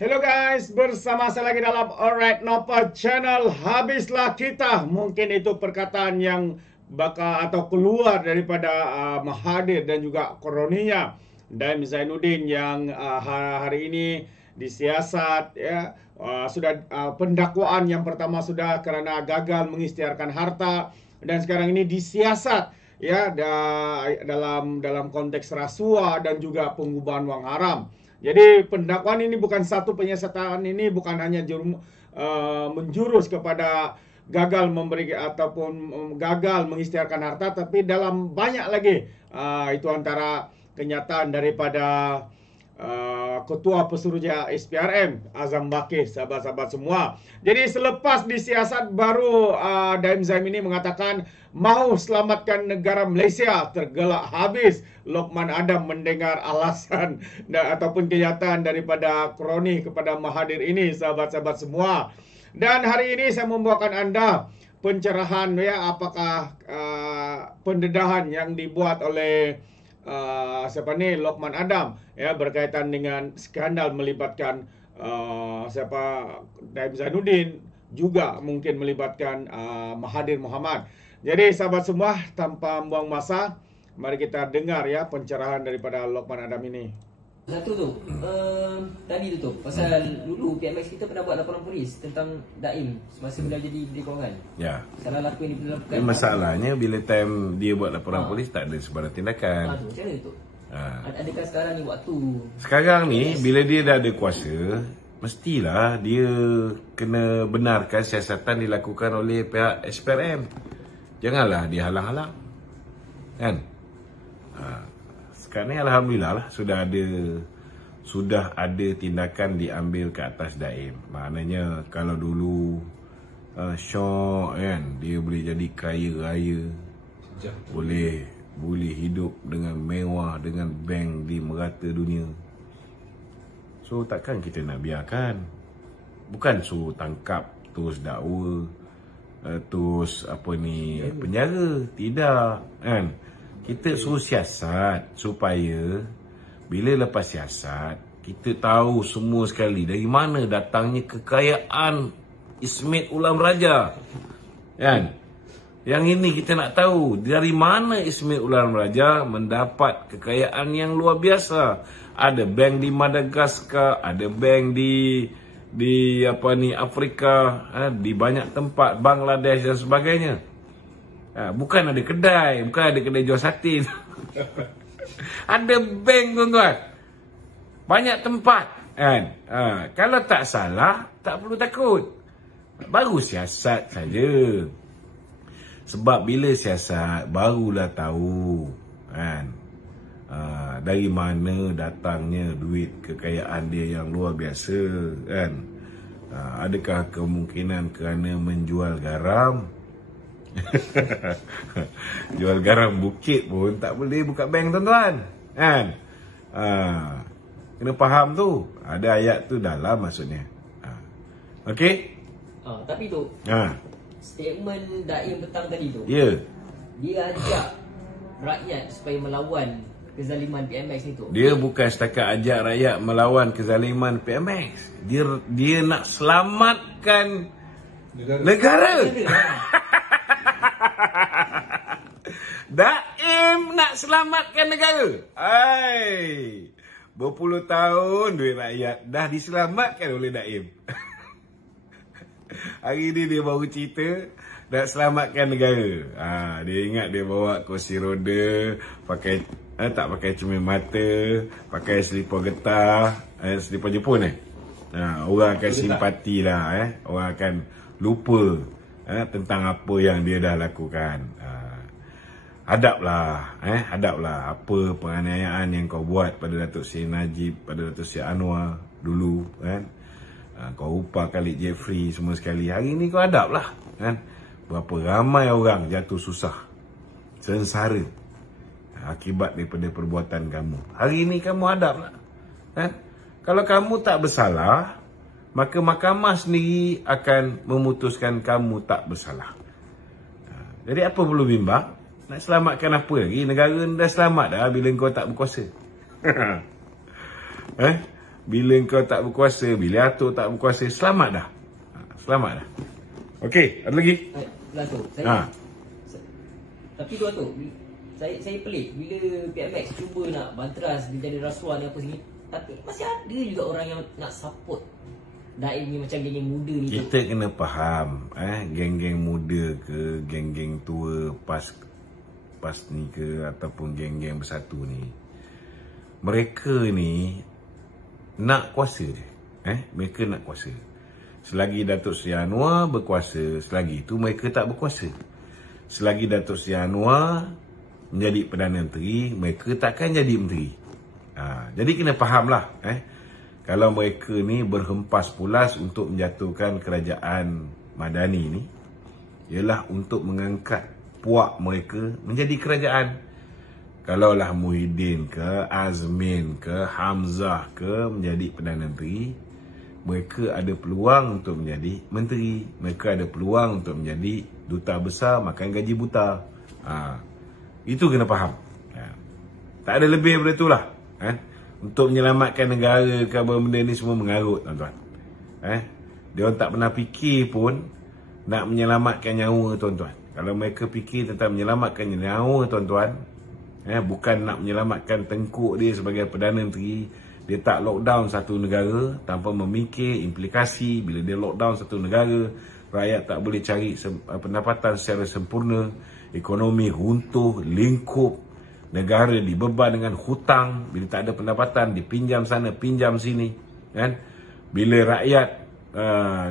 Hello guys, bersama saya lagi dalam Alright Nova Channel. Habislah kita. Mungkin itu perkataan yang bakal atau keluar daripada Mahathir dan juga kroninya Daim Zainuddin yang hari ini disiasat ya. Sudah pendakwaan yang pertama sudah karena gagal mengisytiharkan harta, dan sekarang ini disiasat ya dalam konteks rasuah dan juga pengubahan wang haram. Jadi pendakwaan ini bukan satu, penyiasatan ini bukan hanya menjurus kepada gagal memberi ataupun gagal mengisytiharkan harta, tapi dalam banyak lagi. Itu antara kenyataan daripada Ketua Pesuruhjaya SPRM Azam Baqir, sahabat-sahabat semua. Jadi selepas disiasat baru Daim Zaim ini mengatakan mau selamatkan negara Malaysia. Tergelak habis Lokman Adam mendengar alasan ataupun kenyataan daripada kroni kepada Mahathir ini, sahabat-sahabat semua. Dan hari ini saya membawakan Anda pencerahan ya, apakah pendedahan yang dibuat oleh Lokman Adam ya, berkaitan dengan skandal melibatkan Daim Zainuddin, juga mungkin melibatkan Mahathir Mohamad. Jadi sahabat semua, tanpa membuang masa, mari kita dengar ya pencerahan daripada Lokman Adam ini. Satu tu, tadi tu pasal dulu PMX kita pernah buat laporan polis tentang Daim semasa beliau jadi Menteri Kewangan. Ya. Salah laku yang dilakukan. Masalahnya bila time dia buat laporan polis tak ada sebarang tindakan. Tu macam mana tu? Adakah sekarang ni waktu? Sekarang ni bila dia dah ada kuasa, mestilah dia kena benarkan siasatan dilakukan oleh pihak SPRM. Janganlah dia halang-halang. Kan? Sekarang ni alhamdulillah lah sudah ada tindakan diambil ke atas Daim. Maknanya kalau dulu syok kan, dia boleh jadi kaya raya, boleh hidup dengan mewah dengan bank di merata dunia. So takkan kita nak biarkan. Bukan suruh tangkap terus dakwa, terus penjara. Tidak kan. Kita suruh siasat supaya bila lepas siasat kita tahu semua sekali dari mana datangnya kekayaan Ismet Ulam Raja. Kan? Yang ini kita nak tahu dari mana Ismet Ulam Raja mendapat kekayaan yang luar biasa. Ada bank di Madagaskar, ada bank di Afrika, di banyak tempat, Bangladesh dan sebagainya. Bukan ada kedai jual sate. Ada bank, tuan-tuan. Banyak tempat kan. Kalau tak salah, tak perlu takut. Baru siasat saja. Sebab bila siasat barulah tahu kan, dari mana datangnya duit kekayaan dia yang luar biasa kan. Adakah kemungkinan kerana menjual garam? Jual garam bukit pun tak boleh buka bank, tuan-tuan. Kan? Kena faham tu. Ada ayat tu dalam maksudnya. Okey? Tapi tu statement Daim petang tadi tu. Ya. Dia ajak rakyat supaya melawan kezaliman PMX ni tu. Dia bukan setakat ajak rakyat melawan kezaliman PMX. Dia nak selamatkan negara. Daim nak selamatkan negara. Berpuluh tahun duit rakyat dah diselamatkan oleh Daim. Hari ni dia baru cerita nak selamatkan negara. Dia ingat dia bawa kursi roda, tak pakai cermin mata, pakai selipar getah, selipar Jepun orang akan simpati lah. Orang akan lupa tentang apa yang dia dah lakukan. Hadaplah apa penganiayaan yang kau buat pada Datuk Seri Najib, pada Datuk Seri Anwar dulu kan. Kau upah Khalid Jeffrey semua sekali. Hari ni kau hadaplah kan. Berapa ramai orang jatuh susah, sengsara akibat daripada perbuatan kamu. Hari ni kamu hadaplah kan. Kalau kamu tak bersalah, maka mahkamah sendiri akan memutuskan kamu tak bersalah. Jadi apa perlu bimbang? Nak selamatkan apa lagi? Negara dah selamat dah bila kau tak berkuasa. Bila kau tak berkuasa, bila atuk tak berkuasa, selamat dah. Selamat dah. Okey, ada lagi? Lah tu, tapi tu tu, saya pelik bila PMX cuba nak banteras menjadi rasuah ni apa sini, tapi masih ada juga orang yang nak support Daim ni macam geng-geng muda ni. Kita kena faham, geng-geng muda ke, geng-geng tua pas ni ke, ataupun geng-geng bersatu ni, mereka ni nak kuasa je. Mereka nak kuasa. Selagi Datuk Seri Anwar berkuasa, selagi itu mereka tak berkuasa. Selagi Datuk Seri Anwar menjadi Perdana Menteri, mereka takkan jadi menteri. Jadi kena fahamlah, kalau mereka ni berhempas pulas untuk menjatuhkan kerajaan Madani ni, ialah untuk mengangkat puak mereka menjadi kerajaan. Kalaulah Muhyiddin ke, Azmin ke, Hamzah ke menjadi Perdana Menteri, mereka ada peluang untuk menjadi menteri. Mereka ada peluang untuk menjadi duta besar makan gaji buta. Itu kena faham. Tak ada lebih daripada itulah. Untuk menyelamatkan negara ke apa benda ni semua mengarut, tuan-tuan. Dia orang tak pernah fikir pun nak menyelamatkan nyawa, tuan-tuan. Kalau mereka fikir tentang menyelamatkan nyawa, tuan-tuan, bukan nak menyelamatkan tengkuk dia sebagai Perdana Menteri, dia tak lockdown satu negara tanpa memikir implikasi. Bila dia lockdown satu negara, rakyat tak boleh cari pendapatan secara sempurna, ekonomi runtuh, lingkup, negara dibeban dengan hutang. Bila tak ada pendapatan, dipinjam sana, pinjam sini, kan? Bila rakyat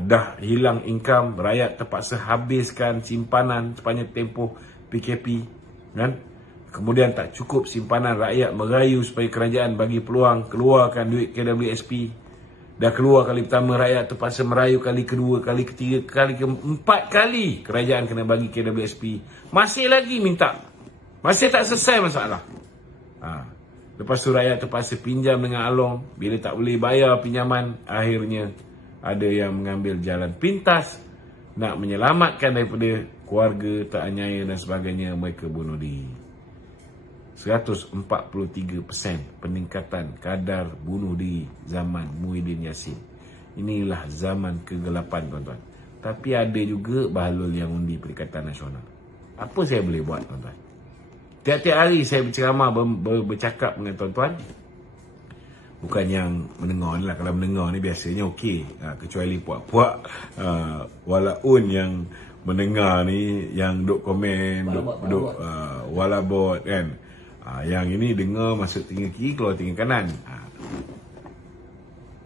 dah hilang income, rakyat terpaksa habiskan simpanan sepanjang tempoh PKP, kan? Kemudian tak cukup simpanan, rakyat merayu supaya kerajaan bagi peluang keluarkan duit KWSP. Dah keluar kali pertama, rakyat terpaksa merayu kali kedua, kali ketiga, kali keempat kali kerajaan kena bagi KWSP. Masih lagi minta. Masih tak selesai masalah. Lepas tu rakyat terpaksa pinjam dengan Along. Bila tak boleh bayar pinjaman, akhirnya ada yang mengambil jalan pintas nak menyelamatkan daripada keluarga teraniaya dan sebagainya, mereka bunuh diri. 143% peningkatan kadar bunuh diri zaman Muhyiddin Yassin. Inilah zaman kegelapan, tuan-tuan. Tapi ada juga bahalul yang undi Perikatan Nasional. Apa saya boleh buat, tuan-tuan? Tiap-tiap hari saya berceramah, bercakap dengan tuan-tuan. Bukan yang mendengar ni lah. Kalau mendengar ni biasanya okey. Kecuali puak-puak walaun yang mendengar ni, yang duk komen, duk walabot, kan? Yang ini dengar masuk telinga kiri, keluar telinga kanan.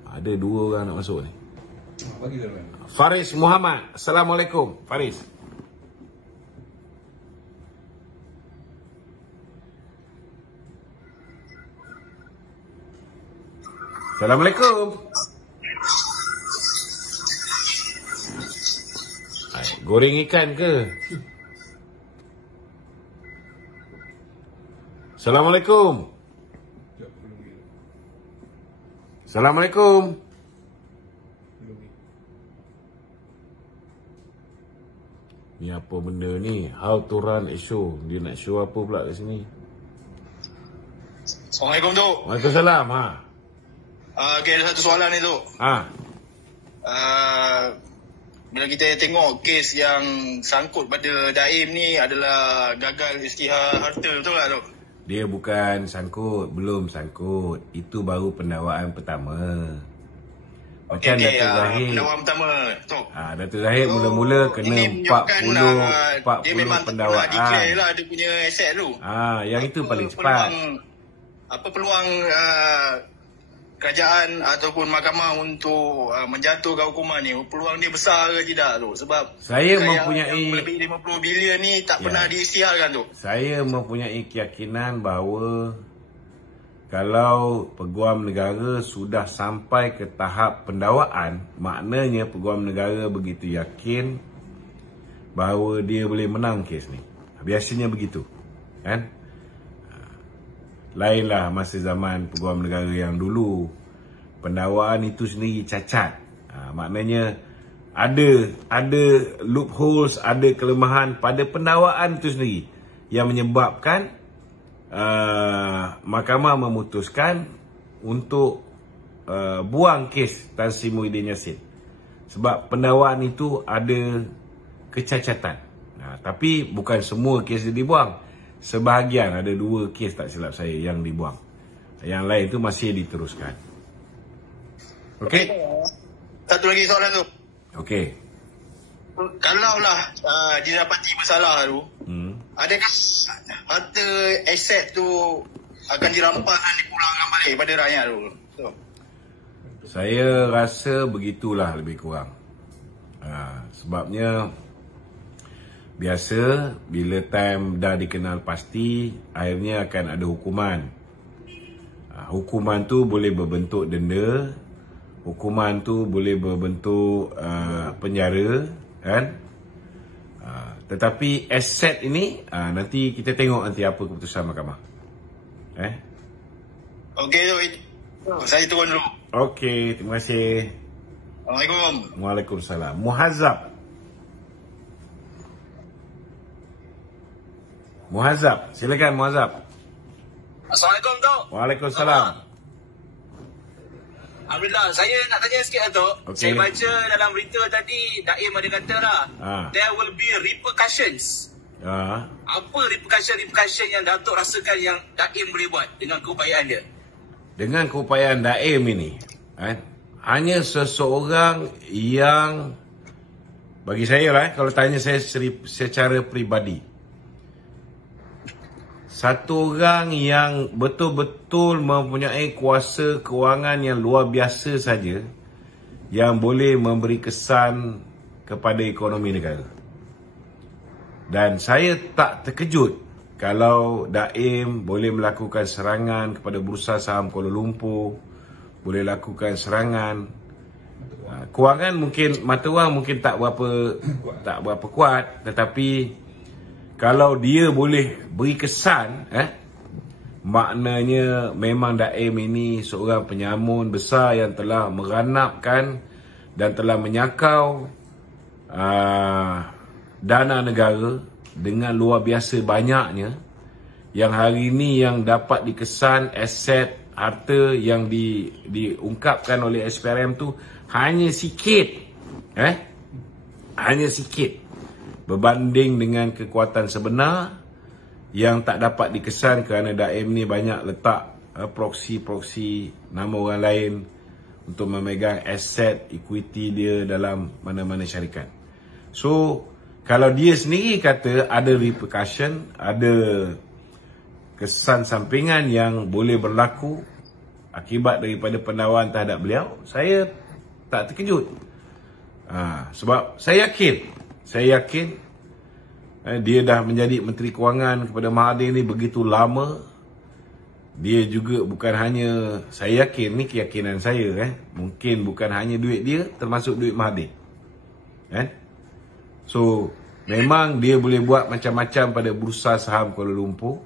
Ada dua orang nak masuk ni. Faris Muhammad. Assalamualaikum, Faris. Assalamualaikum. Goreng ikan ke? Assalamualaikum. Assalamualaikum. Ni apa benda ni? How to run a show. Dia nak show apa pula kat sini? Assalamualaikum, Tok. Waalaikumsalam. Okay, ada satu soalan ni, Tok. Bila kita tengok kes yang sangkut pada Daim ni adalah gagal isytihar harta, betul tak, Tok? Dia bukan sangkut, belum sangkut. Itu baru pendakwaan pertama. Macam Datuk Zahid. Pendakwaan pertama, Tok. Datuk Zahid mula-mula kena 40 dia memang pendakwaan. declare lah dia punya aset tu. Yang itu paling cepat. Apa peluang kerajaan ataupun mahkamah untuk menjatuhkan hukuman ni? Peluang dia besar ke tidak, tu? Sebab saya mempunyai yang lebih 50 bilion ni tak pernah diisytiharkan, tu. Saya mempunyai keyakinan bahawa kalau Peguam Negara sudah sampai ke tahap pendakwaan, maknanya Peguam Negara begitu yakin bahawa dia boleh menang kes ni. Biasanya begitu, kan? Lainlah masa zaman Peguam Negara yang dulu. Pendakwaan itu sendiri cacat. Maknanya ada loopholes, ada kelemahan pada pendakwaan itu sendiri yang menyebabkan mahkamah memutuskan untuk buang kes Tan Sri Muhyiddin Yassin. Sebab pendakwaan itu ada kecacatan. Tapi bukan semua kes dia dibuang. Sebahagian, ada 2 kes tak silap saya yang dibuang. Yang lain tu masih diteruskan. Okey? Satu lagi soalan tu. Okey. Kalaulah didapati bersalah tu, adakah harta aset tu akan dirampas dan dipulangkan balik pada rakyat tu? Saya rasa begitulah lebih kurang. Sebabnya biasa bila time dah dikenal pasti, akhirnya akan ada hukuman. Hukuman tu boleh berbentuk denda, hukuman tu boleh berbentuk penjara, kan? Tetapi aset ini nanti kita tengok nanti apa keputusan mahkamah. Okey tu. Saya turun dulu. Okey, terima kasih. Assalamualaikum. Waalaikumsalam. Muhazzab, silakan Muhazzab. Assalamualaikum, Tok. Waalaikumsalam. Alhamdulillah, saya nak tanya sikit, Tok. Okay. Saya baca dalam berita tadi, Daim ada kata lah, there will be repercussions. Apa repercussion yang Datuk rasakan yang Daim boleh buat dengan keupayaan dia? Dengan keupayaan Daim ini, hanya seseorang yang, bagi saya lah, kalau tanya saya secara peribadi, satu orang yang betul-betul mempunyai kuasa kewangan yang luar biasa saja yang boleh memberi kesan kepada ekonomi negara. Dan saya tak terkejut kalau Daim boleh melakukan serangan kepada Bursa Saham Kuala Lumpur, boleh lakukan serangan. Kewangan mungkin, mata wang mungkin tak berapa kuat, tetapi kalau dia boleh beri kesan, maknanya memang Daim ini seorang penyamun besar yang telah meranapkan dan telah menyakau dana negara dengan luar biasa banyaknya, yang hari ini yang dapat dikesan aset harta yang diungkapkan oleh SPRM tu hanya sikit, hanya sikit berbanding dengan kekuatan sebenar yang tak dapat dikesan kerana Daim ni banyak letak proksi-proksi nama orang lain untuk memegang aset equity dia dalam mana-mana syarikat. So kalau dia sendiri kata ada repercussion, ada kesan sampingan yang boleh berlaku akibat daripada pendakwaan terhadap beliau, saya tak terkejut. Sebab saya yakin dia dah menjadi Menteri Kewangan kepada Mahathir ni begitu lama. Dia juga bukan hanya, saya yakin, ni keyakinan saya, mungkin bukan hanya duit dia, termasuk duit Mahathir. So memang dia boleh buat macam-macam pada Bursa Saham Kuala Lumpur,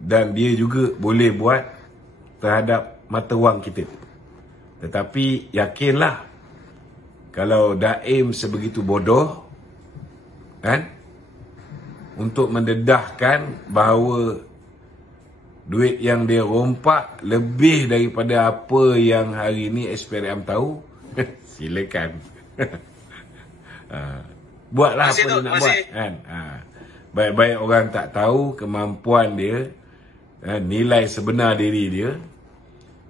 dan dia juga boleh buat terhadap mata wang kita. Tetapi yakinlah, kalau Daim sebegitu bodoh untuk mendedahkan bahawa duit yang dia rompak lebih daripada apa yang hari ini SPRM tahu, silakan. Buatlah apa dia nak buat, baik-baik orang tak tahu kemampuan dia, nilai sebenar diri dia.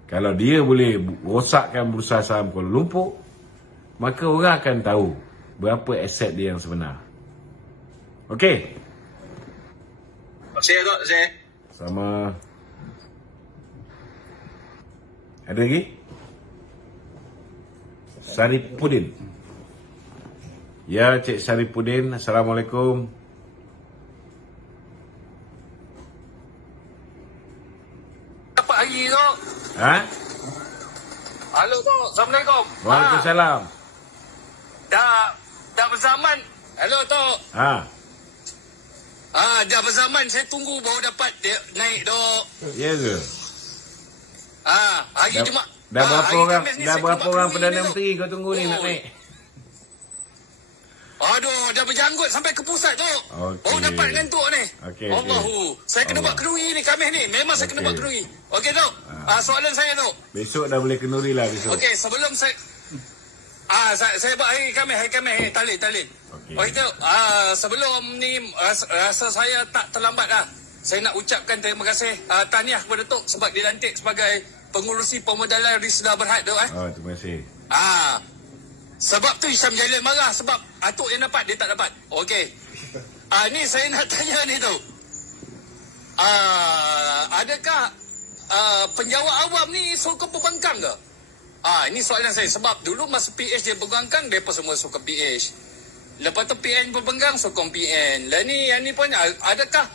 Kalau dia boleh rosakkan Bursa Saham Kuala Lumpur, maka orang akan tahu berapa aset dia yang sebenar. Okey. Saya, Tok, saya. Sama. Ada lagi? Saripudin. Ya, Cik Saripudin. Assalamualaikum. Apa hari, Tok? Halo, Tok. Assalamualaikum. Waalaikumsalam. Dah berzaman. Halo, Tok. Dah berzaman saya tunggu baru dapat dia naik, Tok. Ya ke? Hari Jumaat. Dah berapa orang Perdana Menteri kau tunggu ni nak naik? Aduh, dah berjanggut sampai ke pusat tu. Baru dapat ngantuk ni. Allahu. Saya kena buat kenduri ni, Kamih ni. Memang saya kena buat kenduri. Okey, Tok. Soalan saya, Tok. Besok dah boleh kenduri lah besok. Okey, sebelum saya... saya buat hari Kamih. Talin. Okey, Tok. Sebelum ni, rasa saya tak terlambat lah. Saya nak ucapkan terima kasih. Tahniah kepada Tok sebab dilantik sebagai pengurusi pemodalan Risda Berhad, Tok. Terima kasih. Sebab tu Syam Jalil marah sebab Atuk yang dapat, dia tak dapat. Okey. Ni saya nak tanya ni tu. Adakah penjawat awam ni sokong pembangkang ke? Ini soalan saya. Sebab dulu masa PH dia pembangkang, mereka semua sokong PH. Lepas tu PN pembangkang, sokong PN. Dan yang ni pun adakah,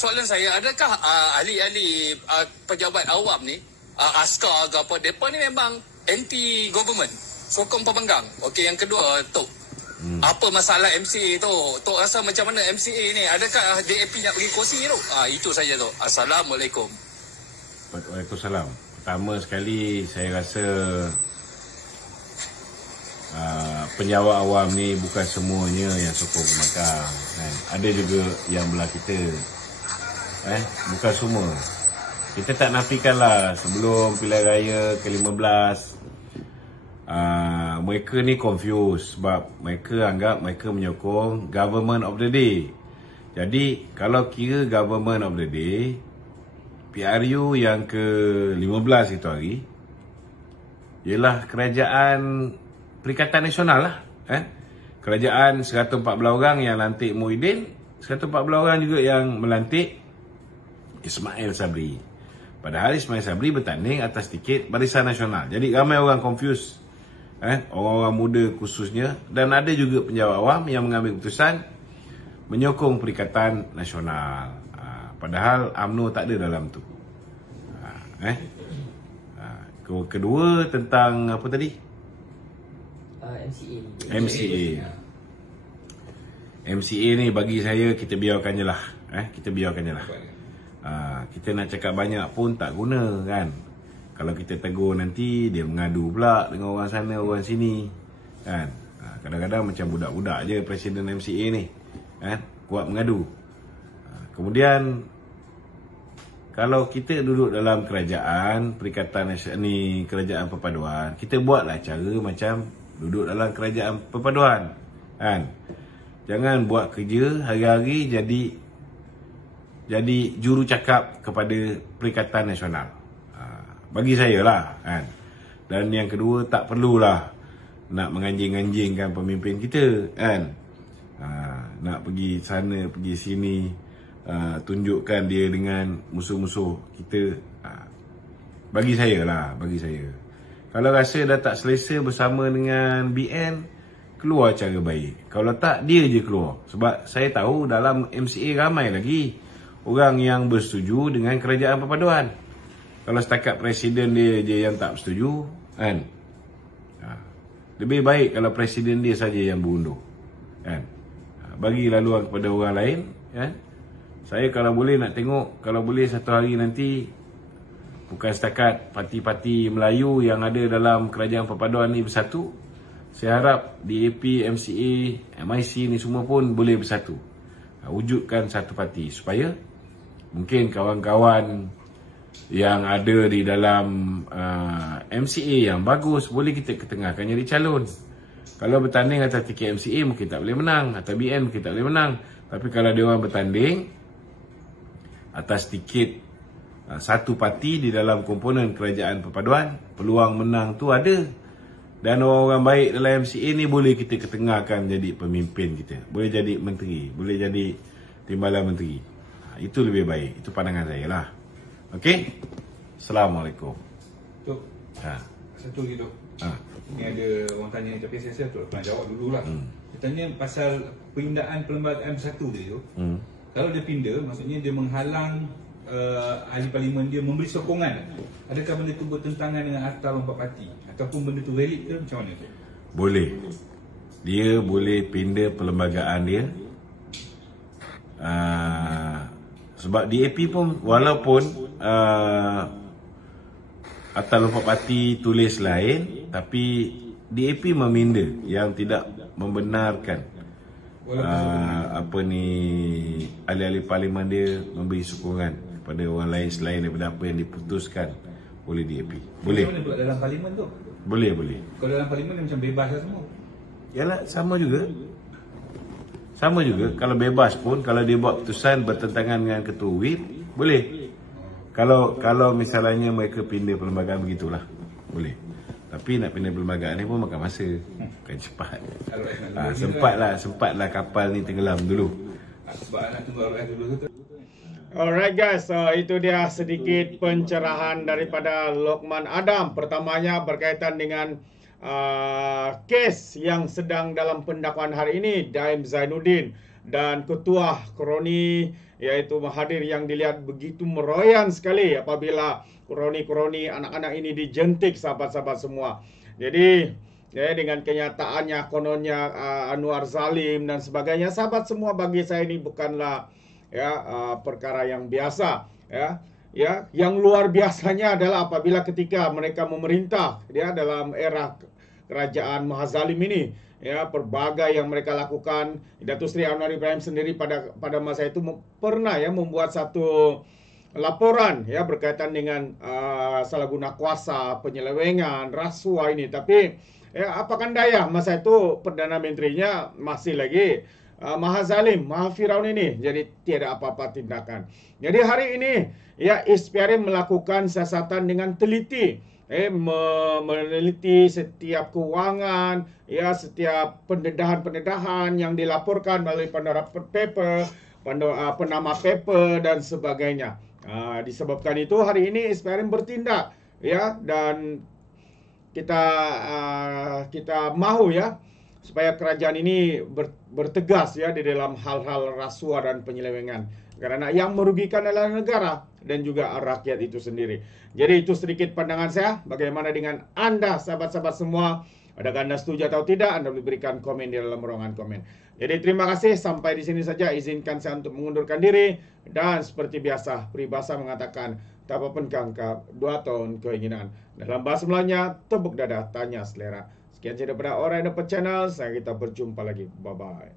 soalan saya, adakah ahli-ahli pejabat awam ni, askar ke apa, mereka ni memang anti-government? Sokong pembangkang. Okey, yang kedua, Tok. Apa masalah MCA tu? Tok rasa macam mana MCA ni? Adakah DAP nak bagi kursi tu? Itu saja, Tok. Assalamualaikum. Waalaikumsalam. Pertama sekali, saya rasa penjawat awam ni bukan semuanya yang sokong pembangkang. Ada juga yang belah kita. Bukan semua. Kita tak nafikan lah sebelum pilihan raya ke-15, mereka ni confused sebab mereka anggap mereka menyokong government of the day. Jadi kalau kira government of the day, PRU yang ke-15 itu hari ialah kerajaan Perikatan Nasional lah. Kerajaan 114 orang yang lantik Muhyiddin, 114 orang juga yang melantik Ismail Sabri. Padahal Ismail Sabri bertanding atas tiket Barisan Nasional. Jadi ramai orang confused. Orang-orang muda khususnya, dan ada juga penjawat awam yang mengambil keputusan menyokong Perikatan Nasional. Padahal UMNO tak ada dalam tu. Kedua tentang apa tadi? MCA ni bagi saya kita biarkan je lah. Kita biarkan je lah. Kita nak cakap banyak pun tak guna kan. Kalau kita tegur nanti dia mengadu pula dengan orang sana orang sini kan. Kadang-kadang macam budak-budak je Presiden MCA ni kan, kuat mengadu. Kemudian kalau kita duduk dalam kerajaan Perikatan Nasional ni, kerajaan perpaduan, kita buatlah cara macam duduk dalam kerajaan perpaduan kan. Jangan buat kerja hari-hari jadi juru cakap kepada Perikatan Nasional. Bagi saya lah kan. Dan yang kedua, tak perlulah nak menganjing-anjingkan pemimpin kita kan. Nak pergi sana, pergi sini, tunjukkan dia dengan musuh-musuh kita. Bagi saya lah, bagi saya. Kalau rasa dah tak selesa bersama dengan BN, keluar cara baik. Kalau tak, dia je keluar. Sebab saya tahu dalam MCA ramai lagi orang yang bersetuju dengan kerajaan perpaduan. Kalau setakat presiden dia je yang tak setuju kan, lebih baik kalau presiden dia saja yang berundur kan. Bagi laluan kepada orang lain kan. Saya kalau boleh nak tengok, kalau boleh satu hari nanti bukan setakat parti-parti Melayu yang ada dalam kerajaan perpaduan ni bersatu. Saya harap DAP, MCA, MIC ni semua pun boleh bersatu. Wujudkan satu parti supaya mungkin kawan-kawan yang ada di dalam MCA yang bagus boleh kita ketengahkan jadi calon. Kalau bertanding atas tiket MCA mungkin tak boleh menang, atau BN mungkin tak boleh menang. Tapi kalau dia orang bertanding atas tiket satu parti di dalam komponen kerajaan perpaduan, peluang menang tu ada. Dan orang-orang baik dalam MCA ni boleh kita ketengahkan jadi pemimpin kita. Boleh jadi menteri, boleh jadi timbalan menteri. Itu lebih baik. Itu pandangan saya lah. Okey? Assalamualaikum. Tok, satu lagi Tok. Ini ada orang tanya, tapi saya Tok pernah jawab dululah. Dia tanya pasal pindaan perlembagaan bersatu dia tu. Kalau dia pindah, maksudnya dia menghalang ahli parlimen dia memberi sokongan. Adakah benda tu bertentangan dengan Akta Lompat Parti? Ataupun benda tu valid ke macam mana tu? Boleh. Dia boleh pindah perlembagaan dia. Sebab DAP pun walaupun Akta Lompat Parti tulis lain, tapi DAP meminda yang tidak membenarkan ahli-ahli parlimen dia memberi sokongan kepada orang lain selain daripada apa yang diputuskan oleh DAP. Boleh. Macam mana buat dalam parlimen tu? Boleh. Kalau dalam parlimen dia macam bebas lah semua. Yalah, sama juga. Kalau bebas pun, kalau dia buat keputusan bertentangan dengan ketua whip, boleh. Kalau misalnya mereka pindah perlembagaan begitulah, boleh. Tapi nak pindah perlembagaan ni pun makan masa. Bukan cepat. Sempatlah kapal ni tenggelam dulu. Sebab nak tunggu RS dulu tu. Alright guys, so itu dia sedikit pencerahan daripada Lokman Adam. Pertamanya berkaitan dengan kes yang sedang dalam pendakwaan hari ini, Daim Zainuddin dan Ketua Kroni iaitu Mahathir yang dilihat begitu meroyan sekali apabila kroni-kroni anak-anak ini dijentik sahabat-sahabat semua. Jadi dengan kenyataannya kononnya Anwar Zalim dan sebagainya, sahabat semua, bagi saya ini bukanlah perkara yang biasa. Yang luar biasanya adalah apabila ketika mereka memerintah dalam era kerajaan Mahazalim ini, pelbagai yang mereka lakukan. Datuk Seri Anwar Ibrahim sendiri pada masa itu pernah membuat satu laporan berkaitan dengan salah guna kuasa, penyelewengan, rasuah ini. Tapi apakan daya, masa itu Perdana Menterinya masih lagi Mahazalim, Mahafiraun ini. Jadi tiada apa-apa tindakan. Jadi hari ini SPRM melakukan siasatan dengan teliti. Meneliti setiap keuangan, setiap pendedahan-pendedahan yang dilaporkan melalui Pandora Paper, Panama Paper dan sebagainya. Disebabkan itu hari ini SPRM bertindak, dan kita mahu supaya kerajaan ini bertegas di dalam hal-hal rasuah dan penyelewengan, karena yang merugikan adalah negara dan juga rakyat itu sendiri. Jadi itu sedikit pandangan saya. Bagaimana dengan Anda sahabat-sahabat semua? Adakah Anda setuju atau tidak? Anda boleh berikan komen di dalam ruangan komen. Jadi terima kasih, sampai di sini saja. Izinkan saya untuk mengundurkan diri, dan seperti biasa peribahasa mengatakan tak apa pengkangkap 2 tahun keinginan. Dalam bahasa Melayunya, tepuk dada tanya selera. Sekian saja daripada Alright Dapat Channel. Kita berjumpa lagi. Bye bye.